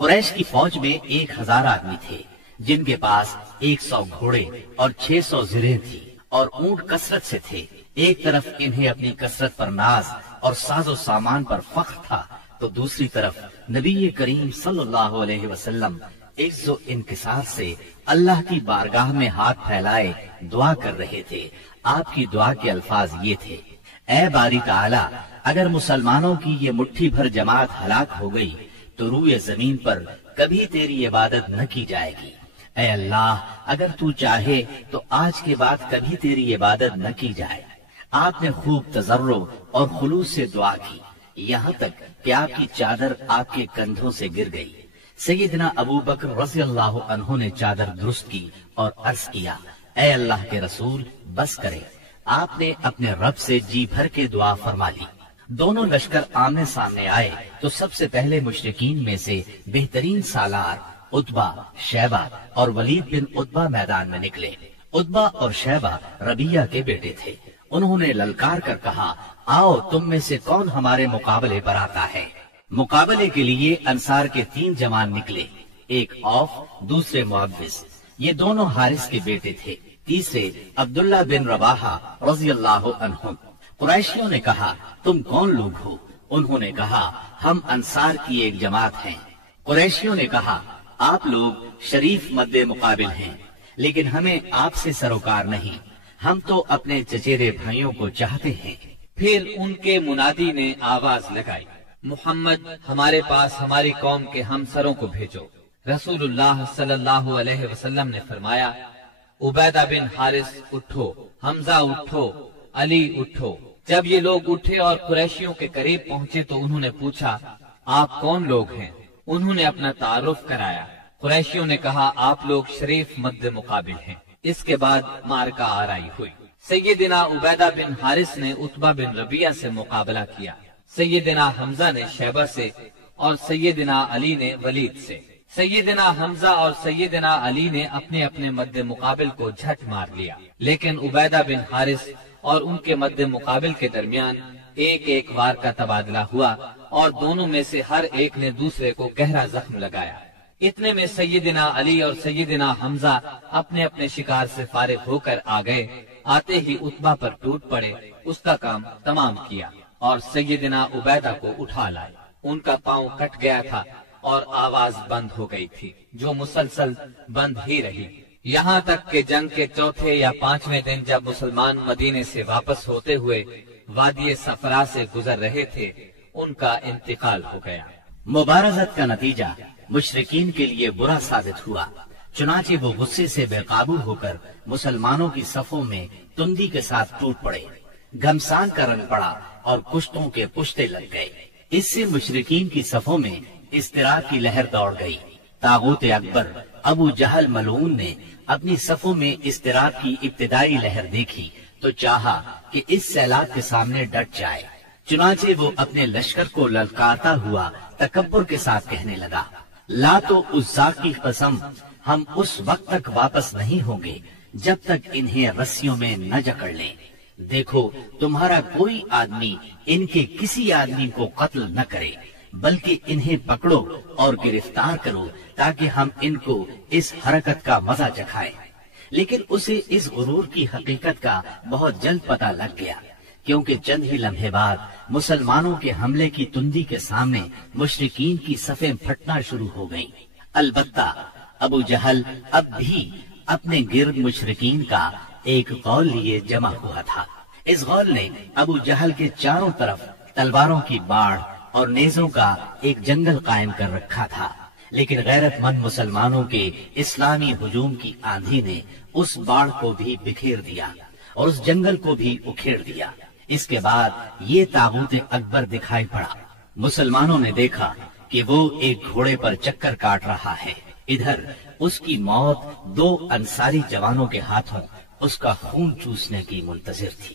قریش کی فوج میں 1000 آدمی تھے، جن کے پاس 100 گھوڑے اور 600 زرہیں تھی، اور اونٹ کثرت سے تھے۔ ایک طرف انہیں اپنی کثرت پر ناز اور ساز و سامان پر فخر تھا، تو دوسری طرف نبی کریم صلی اللہ علیہ وسلم عز و انکسار سے اللہ کی بارگاہ میں ہاتھ پھیلائے دعا کر رہے تھے۔ آپ کی دعا کے الفاظ یہ تھے: اے باری تعالی، اگر مسلمانوں کی یہ مٹھی بھر جماعت ہلاک ہو گئی تو روئے زمین پر کبھی تیری عبادت نہ کی جائے گی۔ اے اللہ، اگر تو چاہے تو آج کے بعد کبھی تیری عبادت نہ کی جائے۔ آپ نے خوب تضرع اور خلوص سے دعا کی، یہاں تک کہ آپ کی چادر آپ کے کندھوں سے گر گئی۔ سیدنا ابو بکر رضی اللہ عنہ نے چادر درست کی اور عرض کیا: اے اللہ کے رسول، بس کرے۔ آپ نے اپنے رب سے جی بھر کے دعا فرما لی۔ دونوں لشکر آمنے سامنے آئے تو سب سے پہلے مشرکین میں سے بہترین سالار عتبہ، شیبہ اور ولید بن عتبہ میدان میں نکلے۔ عتبہ اور شیبہ ربیہ کے بیٹے تھے۔ انہوں نے للکار کر کہا: آؤ، تم میں سے کون ہمارے مقابلے پر آتا ہے؟ مقابلے کے لیے انصار کے 3 جوان نکلے، ایک عوف، دوسرے معوذ، یہ دونوں حارث کے بیٹے تھے، تیسرے عبداللہ بن رواحہ رضی اللہ عنہ۔ قریشیوں نے کہا: تم کون لوگ ہو؟ انہوں نے کہا: ہم انصار کی ایک جماعت ہیں۔ قریشیوں نے کہا: آپ لوگ شریف مد مقابل ہیں، لیکن ہمیں آپ سے سروکار نہیں، ہم تو اپنے چچیرے بھائیوں کو چاہتے ہیں۔ پھر ان کے منادی نے آواز لگائی: محمد، ہمارے پاس ہماری قوم کے ہم سروں کو بھیجو۔ رسول اللہ صلی اللہ علیہ وسلم نے فرمایا: عبیدہ بن حارث اٹھو، حمزہ اٹھو، علی اٹھو۔ جب یہ لوگ اٹھے اور قریشیوں کے قریب پہنچے تو انہوں نے پوچھا: آپ کون لوگ ہیں؟ انہوں نے اپنا تعارف کرایا۔ قریشیوں نے کہا: آپ لوگ شریف مد مقابل ہیں۔ اس کے بعد مارکہ آرائی ہوئی۔ سیدنا عبیدہ بن حارث نے عتبہ بن ربیہ سے مقابلہ کیا، سیدنا حمزہ نے شیبہ سے اور سیدنا علی نے ولید سے۔ سیدنا حمزہ اور سیدنا علی نے اپنے اپنے مد مقابل کو جھٹ مار لیا، لیکن عبیدہ بن حارث اور ان کے مد مقابل کے درمیان ایک ایک وار کا تبادلہ ہوا اور دونوں میں سے ہر ایک نے دوسرے کو گہرا زخم لگایا۔ اتنے میں سیدنا علی اور سیدنا حمزہ اپنے اپنے شکار سے فارغ ہو کر آ گئے۔ آتے ہی عتبہ پر ٹوٹ پڑے، اس کا کام تمام کیا اور سیدنا عبیدہ کو اٹھا لائے۔ ان کا پاؤں کٹ گیا تھا اور آواز بند ہو گئی تھی، جو مسلسل بند ہی رہی، یہاں تک کہ جنگ کے 4 یا 5ویں دن جب مسلمان مدینے سے واپس ہوتے ہوئے وادی صفرا سے گزر رہے تھے، ان کا انتقال ہو گیا۔ مبارزت کا نتیجہ مشرکین کے لیے برا ثابت ہوا، چنانچہ وہ غصے سے بے قابو ہو کر مسلمانوں کی صفوں میں تندی کے ساتھ ٹوٹ پڑے، گھمسان کا رنگ پڑا اور کشتوں کے پشتے لگ گئے۔ اس سے مشرکین کی صفوں میں اضطراب کی لہر دوڑ گئی۔ طاغوت اکبر ابو جہل ملعون نے اپنی صفوں میں اضطراب کی ابتدائی لہر دیکھی تو چاہا کہ اس سیلاب کے سامنے ڈٹ جائے، چنانچہ وہ اپنے لشکر کو للکارتا ہوا تکبر کے ساتھ کہنے لگا: لات و عزا کی قسم، ہم اس وقت تک واپس نہیں ہوں گے جب تک انہیں رسیوں میں نہ جکڑ لیں۔ دیکھو، تمہارا کوئی آدمی ان کے کسی آدمی کو قتل نہ کرے، بلکہ انہیں پکڑو اور گرفتار کرو تاکہ ہم ان کو اس حرکت کا مزہ چکھائیں۔ لیکن اسے اس غرور کی حقیقت کا بہت جلد پتہ لگ گیا، کیونکہ چند ہی لمحے بعد مسلمانوں کے حملے کی تندی کے سامنے مشرکین کی صفیں پھٹنا شروع ہو گئیں۔ البتہ ابو جہل اب بھی اپنے گرد مشرکین کا ایک غول لیے جمع ہوا تھا۔ اس غول نے ابو جہل کے چاروں طرف تلواروں کی باڑ اور نیزوں کا ایک جنگل قائم کر رکھا تھا، لیکن غیرت مند مسلمانوں کے اسلامی ہجوم کی آندھی نے اس باڑ کو بھی بکھیر دیا اور اس جنگل کو بھی اکھیڑ دیا۔ اس کے بعد یہ طاغوت اکبر دکھائی پڑا۔ مسلمانوں نے دیکھا کہ وہ ایک گھوڑے پر چکر کاٹ رہا ہے، ادھر اس کی موت 2 انصاری جوانوں کے ہاتھوں اس کا خون چوسنے کی منتظر تھی۔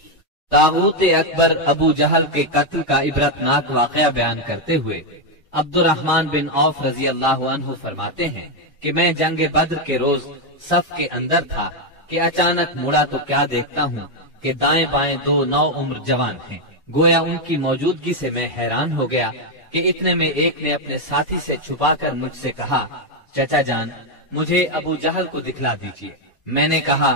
طاغوت اکبر ابو جہل کے قتل کا عبرتناک واقعہ بیان کرتے ہوئے عبد الرحمن بن عوف رضی اللہ عنہ فرماتے ہیں کہ میں جنگ بدر کے روز صف کے اندر تھا کہ اچانک مڑا تو کیا دیکھتا ہوں کہ دائیں بائیں 2 نو عمر جوان ہیں۔ گویا ان کی موجودگی سے میں حیران ہو گیا کہ اتنے میں ایک نے اپنے ساتھی سے چھپا کر مجھ سے کہا، چچا جان مجھے ابو جہل کو دکھلا دیجیے۔ میں نے کہا،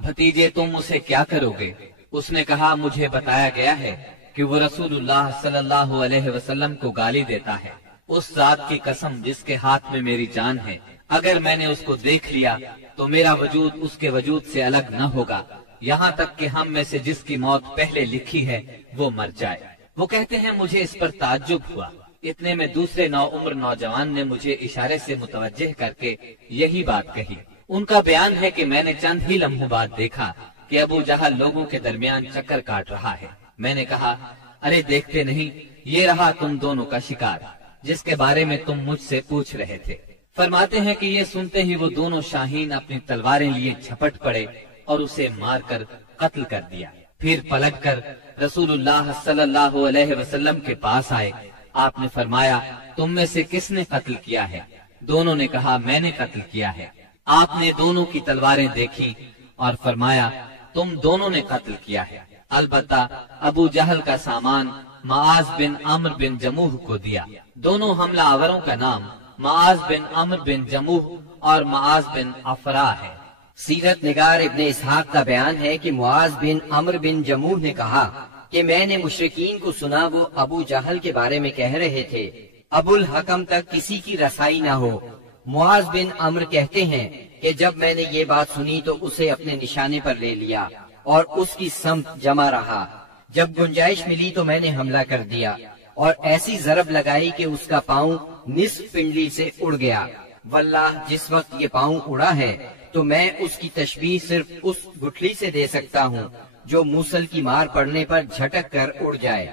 بھتیجے تم اسے کیا کرو گے؟ اس نے کہا، مجھے بتایا گیا ہے کہ وہ رسول اللہ صلی اللہ علیہ وسلم کو گالی دیتا ہے۔ اس ذات کی قسم جس کے ہاتھ میں میری جان ہے، اگر میں نے اس کو دیکھ لیا تو میرا وجود اس کے وجود سے الگ نہ ہوگا، یہاں تک کہ ہم میں سے جس کی موت پہلے لکھی ہے وہ مر جائے۔ وہ کہتے ہیں مجھے اس پر تعجب ہوا۔ اتنے میں دوسرے نوعمر نوجوان نے مجھے اشارے سے متوجہ کر کے یہی بات کہی۔ ان کا بیان ہے کہ میں نے چند ہی لمحوں بعد دیکھا کہ ابو جہل لوگوں کے درمیان چکر کاٹ رہا ہے۔ میں نے کہا، ارے دیکھتے نہیں، یہ رہا تم دونوں کا شکار جس کے بارے میں تم مجھ سے پوچھ رہے تھے۔ فرماتے ہیں کہ یہ سنتے ہی وہ دونوں شاہین اپنی تلواریں لیے جھپٹ پڑے اور اسے مار کر قتل کر دیا۔ پھر پلٹ کر رسول اللہ صلی اللہ علیہ وسلم کے پاس آئے۔ آپ نے فرمایا، تم میں سے کس نے قتل کیا ہے؟ دونوں نے کہا، میں نے قتل کیا ہے۔ آپ نے دونوں کی تلواریں دیکھی اور فرمایا، تم دونوں نے قتل کیا ہے، البتہ ابو جہل کا سامان معاذ بن عمرو بن جموح کو دیا۔ دونوں حملہ آوروں کا نام معاذ بن عمرو بن جموح اور معاذ بن افرا ہے۔ سیرت نگار ابن اسحاق کا بیان ہے کہ معاذ بن عمرو بن جموح نے کہا کہ میں نے مشرکین کو سنا وہ ابو جہل کے بارے میں کہہ رہے تھے، ابو الحکم تک کسی کی رسائی نہ ہو۔ معاذ بن عمرو کہتے ہیں کہ جب میں نے یہ بات سنی تو اسے اپنے نشانے پر لے لیا اور اس کی سمت جمع رہا۔ جب گنجائش ملی تو میں نے حملہ کر دیا اور ایسی ضرب لگائی کہ اس کا پاؤں نصف پنڈلی سے اڑ گیا۔ واللہ جس وقت یہ پاؤں اڑا ہے تو میں اس کی تشبیہ صرف اس گٹھلی سے دے سکتا ہوں جو موصل کی مار پڑنے پر جھٹک کر اڑ جائے۔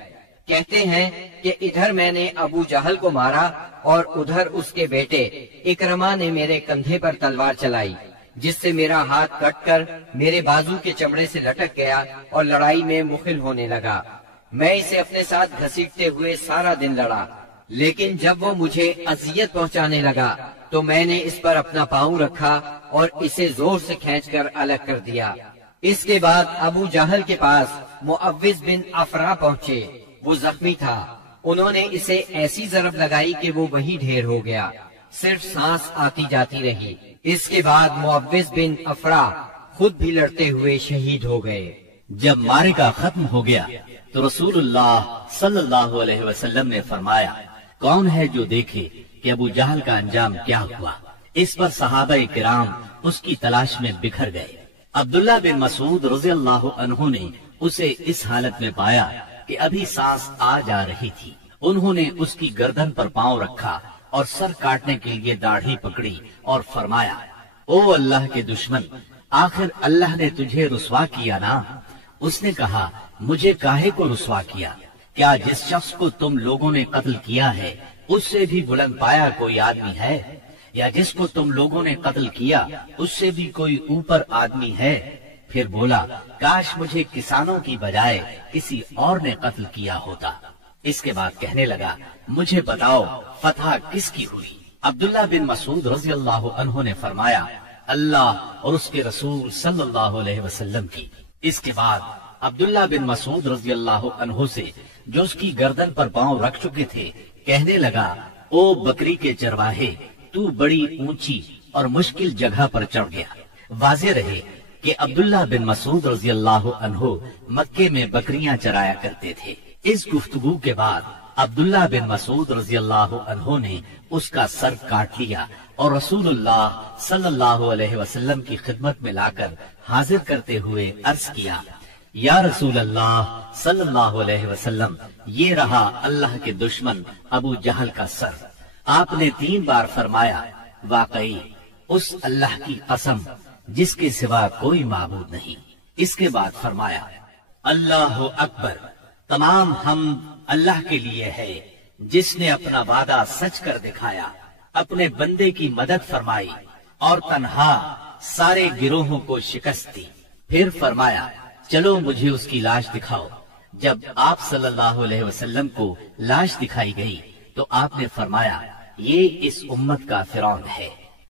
کہتے ہیں کہ ادھر میں نے ابو جہل کو مارا اور ادھر اس کے بیٹے اکرما نے میرے کندھے پر تلوار چلائی، جس سے میرا ہاتھ کٹ کر میرے بازو کے چمڑے سے لٹک گیا اور لڑائی میں مخل ہونے لگا۔ میں اسے اپنے ساتھ گھسیٹتے ہوئے سارا دن لڑا، لیکن جب وہ مجھے اذیت پہنچانے لگا تو میں نے اس پر اپنا پاؤں رکھا اور اسے زور سے کھینچ کر الگ کر دیا۔ اس کے بعد ابو جہل کے پاس معوذ بن افرا پہنچے، وہ زخمی تھا۔ انہوں نے اسے ایسی ضرب لگائی کہ وہ وہیں ڈھیر ہو گیا، صرف سانس آتی جاتی رہی۔ اس کے بعد معوذ بن افرا خود بھی لڑتے ہوئے شہید ہو گئے۔ جب معرکہ ختم ہو گیا تو رسول اللہ صلی اللہ علیہ وسلم نے فرمایا، کون ہے جو دیکھے کہ ابو جہل کا انجام کیا ہوا؟ اس پر صحابہ کرام اس کی تلاش میں بکھر گئے۔ عبداللہ بن مسعود رضی اللہ عنہ نے اسے اس حالت میں پایا کہ ابھی سانس آ جا رہی تھی۔ انہوں نے اس کی گردن پر پاؤں رکھا اور سر کاٹنے کے لیے داڑھی پکڑی اور فرمایا، او اللہ کے دشمن، آخر اللہ نے تجھے رسوا کیا نا؟ اس نے کہا، مجھے کاہے کو رسوا کیا؟ کیا جس شخص کو تم لوگوں نے قتل کیا ہے اس سے بھی بلند پایا کوئی آدمی ہے؟ یا جس کو تم لوگوں نے قتل کیا اس سے بھی کوئی اوپر آدمی ہے؟ پھر بولا، کاش مجھے کسانوں کی بجائے کسی اور نے قتل کیا ہوتا۔ اس کے بعد کہنے لگا، مجھے بتاؤ فتح کس کی ہوئی؟ عبداللہ بن مسعود رضی اللہ عنہ نے فرمایا، اللہ اور اس کے رسول صلی اللہ علیہ وسلم کی۔ اس کے بعد عبداللہ بن مسعود رضی اللہ عنہ سے جو اس کی گردن پر پاؤں رکھ چکے تھے کہنے لگا، او بکری کے چرواہے، تو بڑی اونچی اور مشکل جگہ پر چڑھ گیا۔ واضح رہے کہ عبداللہ بن مسعود رضی اللہ عنہ مکے میں بکریاں چرایا کرتے تھے۔ اس گفتگو کے بعد عبداللہ بن مسعود رضی اللہ عنہ نے اس کا سر کاٹ لیا اور رسول اللہ صلی اللہ علیہ وسلم کی خدمت میں لا کر حاضر کرتے ہوئے عرض کیا، یا رسول اللہ صلی اللہ علیہ وسلم، یہ رہا اللہ کے دشمن ابو جہل کا سر۔ آپ نے 3 بار فرمایا، واقعی اس اللہ کی قسم جس کے سوا کوئی معبود نہیں۔ اس کے بعد فرمایا، اللہ اکبر، تمام حمد اللہ کے لیے ہے جس نے اپنا وعدہ سچ کر دکھایا، اپنے بندے کی مدد فرمائی اور تنہا سارے گروہوں کو شکست دی۔ پھر فرمایا، چلو مجھے اس کی لاش دکھاؤ۔ جب آپ صلی اللہ علیہ وسلم کو لاش دکھائی گئی تو آپ نے فرمایا، یہ اس امت کا فرعون ہے۔